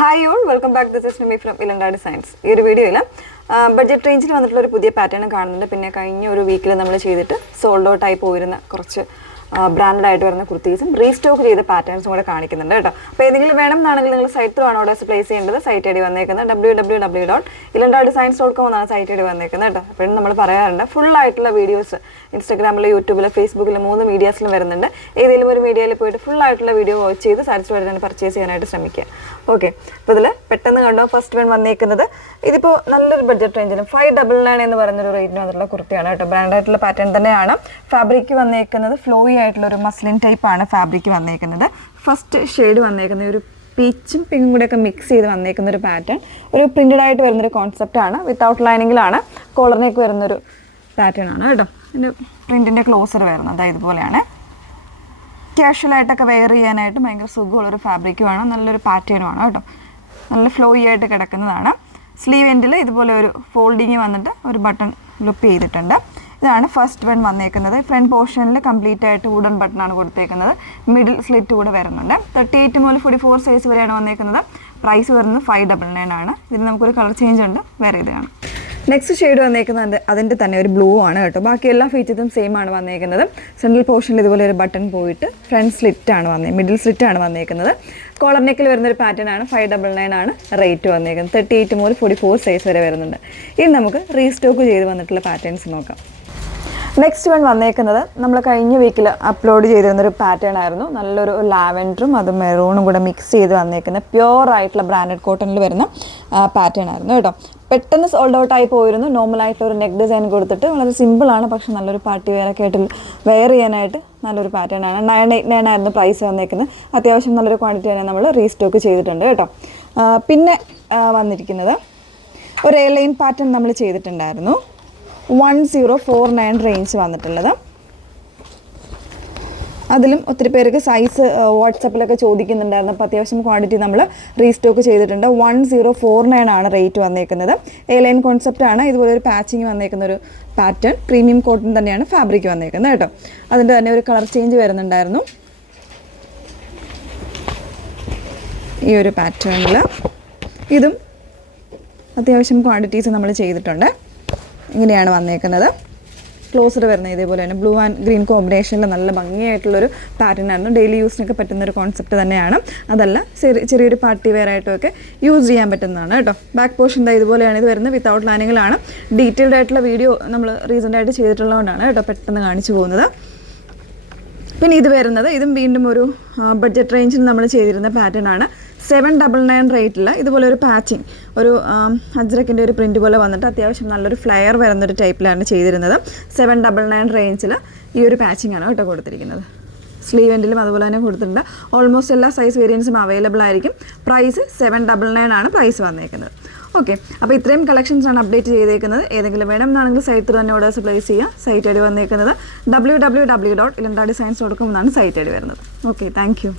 Hi all, welcome back. This is Nimi from Ilanda Designs. ഈ ഒരു വീഡിയോയിൽ budget റേഞ്ചിൽ വന്നിട്ടുള്ള ഒരു പുതിയ പാറ്റേൺ കാണുന്നുണ്ട്. പിന്നെ കഴിഞ്ഞ ഒരു വീക്കിൽ നമ്മൾ ചെയ്തിട്ട് സോൾഡ് ഔട്ട് ആയി പോയിരുന്ന കുറച്ച് ബ്രാൻഡഡ് ആയിട്ട് വരുന്ന കുർത്തീസും റീസ്റ്റോക്ക് ചെയ്ത പാറ്റേൺസും കൂടെ കാണിക്കുന്നുണ്ട് കേട്ടോ. അപ്പോൾ ഏതെങ്കിലും വേണം എന്നാണെങ്കിൽ നിങ്ങൾ സൈറ്റ് ത്രൂ ആണ് ഓർഡേഴ്സ് പ്ലേസ് ചെയ്യേണ്ടത്. സൈറ്റ് ഐ ഡി വന്നേക്കുന്നത് www.ilandadesigns.com എന്നാണ് സൈറ്റ് ഐ ഡി വന്നേക്കുന്നത് കേട്ടോ. അപ്പോഴും നമ്മൾ പറയാറുണ്ട് ഫുൾ ആയിട്ടുള്ള വീഡിയോസ് ഇൻസ്റ്റാഗ്രാമിൽ, യൂട്യൂബിൽ, ഫേസ്ബുക്കിൽ 3 മീഡിയാസിലും വരുന്നുണ്ട്. ഏതെങ്കിലും ഒരു മീഡിയയിൽ പോയിട്ട് ഫുൾ ആയിട്ടുള്ള വീഡിയോ വാച്ച് ചെയ്ത് സാറ്റിസ്ഫൈഡ് തന്നെ പർച്ചേസ് ചെയ്യാനായിട്ട് ശ്രമിക്കുക. ഓക്കെ, അപ്പോൾ ഇതിൽ പെട്ടെന്ന് കണ്ടോ ഫസ്റ്റ് വൺ വന്നേക്കുന്നത് ഇതിപ്പോൾ നല്ലൊരു ബഡ്ജറ്റ് റേഞ്ചിലും 599 എന്ന് പറയുന്നൊരു റേറ്റിന് വന്നിട്ടുള്ള കുർത്തിയാണ് കേട്ടോ. ബ്രാൻഡായിട്ടുള്ള പാറ്റേൺ തന്നെയാണ്. ഫാബ്രിക് വന്നേക്കുന്നത് ഫ്ലോയി ആയിട്ടുള്ള ഒരു മസ്ലിൻ ടൈപ്പാണ് ഫാബ്രിക് വന്നേക്കുന്നത്. ഫസ്റ്റ് ഷെയ്ഡ് വന്നേക്കുന്നത് ഒരു പീച്ചും പിങ്കും കൂടെയൊക്കെ മിക്സ് ചെയ്ത് വന്നേക്കുന്ന ഒരു പാറ്റേൺ, ഒരു പ്രിൻറ്റഡ് ആയിട്ട് വരുന്നൊരു കോൺസെപ്റ്റാണ്. വിത്തൗട്ട് ലൈനിങ്ങിലാണ്, കോളറിനേക്ക് വരുന്നൊരു പാറ്റേൺ ആണ് കേട്ടോ. ഇതിൻ്റെ പ്രിൻറ്റിൻ്റെ ക്ലോസർ വരുന്നത് അതായത് ഇതുപോലെയാണ്. ക്യാഷ്വലായിട്ടൊക്കെ വെയർ ചെയ്യാനായിട്ട് ഭയങ്കര സുഖമുള്ളൊരു ഫാബ്രിക്കുമാണ്, നല്ലൊരു പാറ്റേണുമാണ് കേട്ടോ. നല്ല ഫ്ലോയി ആയിട്ട് കിടക്കുന്നതാണ്. സ്ലീവ് എൻഡിൽ ഇതുപോലെ ഒരു ഫോൾഡിങ് വന്നിട്ട് ഒരു ബട്ടൺ ലുപ്പ് ചെയ്തിട്ടുണ്ട്. ഇതാണ് ഫസ്റ്റ് വൺ വന്നേക്കുന്നത്. ഫ്രണ്ട് പോർഷനിൽ കംപ്ലീറ്റ് ആയിട്ട് വുഡൻ ബട്ടണാണ് കൊടുത്തേക്കുന്നത്. മിഡിൽ സ്ലിറ്റ് കൂടെ വരുന്നുണ്ട്. 38 മുതൽ 44 സൈസ് വരെയാണ് വന്നേക്കുന്നത്. പ്രൈസ് വരുന്നത് 599 ആണ്. ഇതിന് നമുക്കൊരു കളർ ചേഞ്ച് ഉണ്ട്, വേറെ ഇത് കാണാം. നെക്സ്റ്റ് ഷെയ്ഡ് വന്നേക്കുന്നത് അതിൻ്റെ തന്നെ ഒരു ബ്ലൂ ആണ് കേട്ടോ. ബാക്കി എല്ലാ ഫീച്ചേഴ്സും സെയിം ആണ് വന്നേക്കുന്നത്. സെൻട്രൽ പോർഷനിൽ ഇതുപോലെ ഒരു ബട്ടൺ പോയിട്ട് ഫ്രണ്ട് സ്ലിറ്റ് ആണ് മിഡിൽ സ്ലിറ്റ് ആണ് വന്നേക്കുന്നത്. കോളർ നെക്കിൽ വരുന്നൊരു പാറ്റേൺ ആണ്. 599 ആണ് റേറ്റ് വന്നേക്കുന്നത്. 38 മുതൽ 44 സൈസ് വരെ വരുന്നുണ്ട്. ഇനി നമുക്ക് റീസ്റ്റോക്ക് ചെയ്ത് വന്നിട്ടുള്ള പാറ്റേൺസ് നോക്കാം. നെക്സ്റ്റ് വൺ വന്നേക്കുന്നത് നമ്മൾ കഴിഞ്ഞ വീക്കിൽ അപ്ലോഡ് ചെയ്തിരുന്നൊരു പാറ്റേൺ ആയിരുന്നു. നല്ലൊരു ലാവൻഡറും അത് മെറൂണും കൂടെ മിക്സ് ചെയ്ത് വന്നേക്കുന്ന പ്യുവർ ആയിട്ടുള്ള ബ്രാൻഡഡ് കോട്ടണിൽ വരുന്ന പാറ്റേൺ ആയിരുന്നു കേട്ടോ. പെട്ടെന്ന് സോൾഡ് ഔട്ട് ആയി പോയിരുന്നു. നോർമലായിട്ടുള്ള ഒരു നെക്ക് ഡിസൈൻ കൊടുത്തിട്ട് വളരെ സിമ്പിളാണ്, പക്ഷെ നല്ലൊരു പാർട്ടി വെയറൊക്കെ ആയിട്ട് വെയർ ചെയ്യാനായിട്ട് നല്ലൊരു പാറ്റേൺ ആണ്. 989 ആയിരുന്നു പ്രൈസ് വന്നേക്കുന്നത്. അത്യാവശ്യം നല്ലൊരു ക്വാണ്ടിറ്റി തന്നെ നമ്മൾ റീസ്റ്റോക്ക് ചെയ്തിട്ടുണ്ട് കേട്ടോ. പിന്നെ വന്നിരിക്കുന്നത് ഒരു എയർലൈൻ പാറ്റേൺ നമ്മൾ ചെയ്തിട്ടുണ്ടായിരുന്നു. 1049 റേഞ്ച് വന്നിട്ടുള്ളത്. അതിലും ഒത്തിരി പേർക്ക് സൈസ് വാട്സപ്പിലൊക്കെ ചോദിക്കുന്നുണ്ടായിരുന്നു. അപ്പോൾ അത്യാവശ്യം ക്വാണ്ടിറ്റി നമ്മൾ റീസ്റ്റോക്ക് ചെയ്തിട്ടുണ്ട്. 1049 ആണ് റേറ്റ് വന്നേക്കുന്നത്. എയർലൈൻ കോൺസെപ്റ്റാണ്. ഇതുപോലെ ഒരു പാച്ചിങ് വന്നേക്കുന്ന ഒരു പാറ്റേൺ. പ്രീമിയം കോട്ടൺ തന്നെയാണ് ഫാബ്രിക് വന്നേക്കുന്നത് കേട്ടോ. അതിൻ്റെ തന്നെ ഒരു കളർ ചേഞ്ച് വരുന്നുണ്ടായിരുന്നു. ഈ ഒരു പാറ്റേണിൽ ഇതും അത്യാവശ്യം ക്വാണ്ടിറ്റീസ് നമ്മൾ ചെയ്തിട്ടുണ്ട്. ഇങ്ങനെയാണ് വന്നേക്കുന്നത്. ക്ലോസർ വരുന്നത് ഇതേപോലെ തന്നെ ബ്ലൂ ആൻഡ് ഗ്രീൻ കോമ്പിനേഷനിൽ നല്ല ഭംഗിയായിട്ടുള്ളൊരു പാറ്റേൺ ആയിരുന്നു. ഡെയിലി യൂസിനൊക്കെ പറ്റുന്നൊരു കോൺസെപ്റ്റ് തന്നെയാണ്. അതല്ല ചെറിയൊരു പാർട്ടി വെയർ ആയിട്ടൊക്കെ യൂസ് ചെയ്യാൻ പറ്റുന്നതാണ് കേട്ടോ. ബാക്ക് പോർഷൻ ഇതുപോലെയാണ് ഇത് വരുന്നത്. വിത്തൗട്ട് ലൈനിങ്ങിലാണ്. ഡീറ്റെയിൽഡ് ആയിട്ടുള്ള വീഡിയോ നമ്മൾ റീസെൻ്റായിട്ട് ചെയ്തിട്ടുള്ളതുകൊണ്ടാണ് കേട്ടോ പെട്ടെന്ന് കാണിച്ചു പോകുന്നത്. പിന്നെ ഇത് വരുന്നത് ഇതും വീണ്ടും ഒരു ബഡ്ജറ്റ് റേഞ്ചിൽ നമ്മൾ ചെയ്തിരുന്ന പാറ്റേൺ ആണ്. 799 റേറ്റിൽ ഇതുപോലെ ഒരു പാച്ചിങ്, ഒരു അജ്രക്കിൻ്റെ ഒരു പ്രിൻറ്റ് പോലെ വന്നിട്ട് അത്യാവശ്യം നല്ലൊരു ഫ്ലെയർ വരുന്നൊരു ടൈപ്പിലാണ് ചെയ്തിരുന്നത്. 799 റേഞ്ചിൽ ഈ ഒരു പാച്ചിങ് ആണ് കേട്ടോ കൊടുത്തിരിക്കുന്നത്. സ്ലീവ് എൻഡിലും അതുപോലെ തന്നെ കൊടുത്തിട്ടുണ്ട്. ഓൾമോസ്റ്റ് എല്ലാ സൈസ് വേരിയൻസും അവൈലബിൾ ആയിരിക്കും. പ്രൈസ് 799 ആണ് പ്രൈസ് വന്നേക്കുന്നത്. ഓക്കെ, അപ്പോൾ ഇത്രയും കളക്ഷൻസാണ് അപ്ഡേറ്റ് ചെയ്തേക്കുന്നത്. ഏതെങ്കിലും വേണം എന്നാണെങ്കിൽ സൈറ്റ് തന്നെ ഓർഡേഴ്സ് പ്ലേസ് ചെയ്യുക. സൈറ്റ് ഐ ഡി വന്നേക്കുന്നത് www.ilandadesigns.com എന്നാണ് സൈറ്റ് ഐ ഡി വരുന്നത്. Okay, thank you.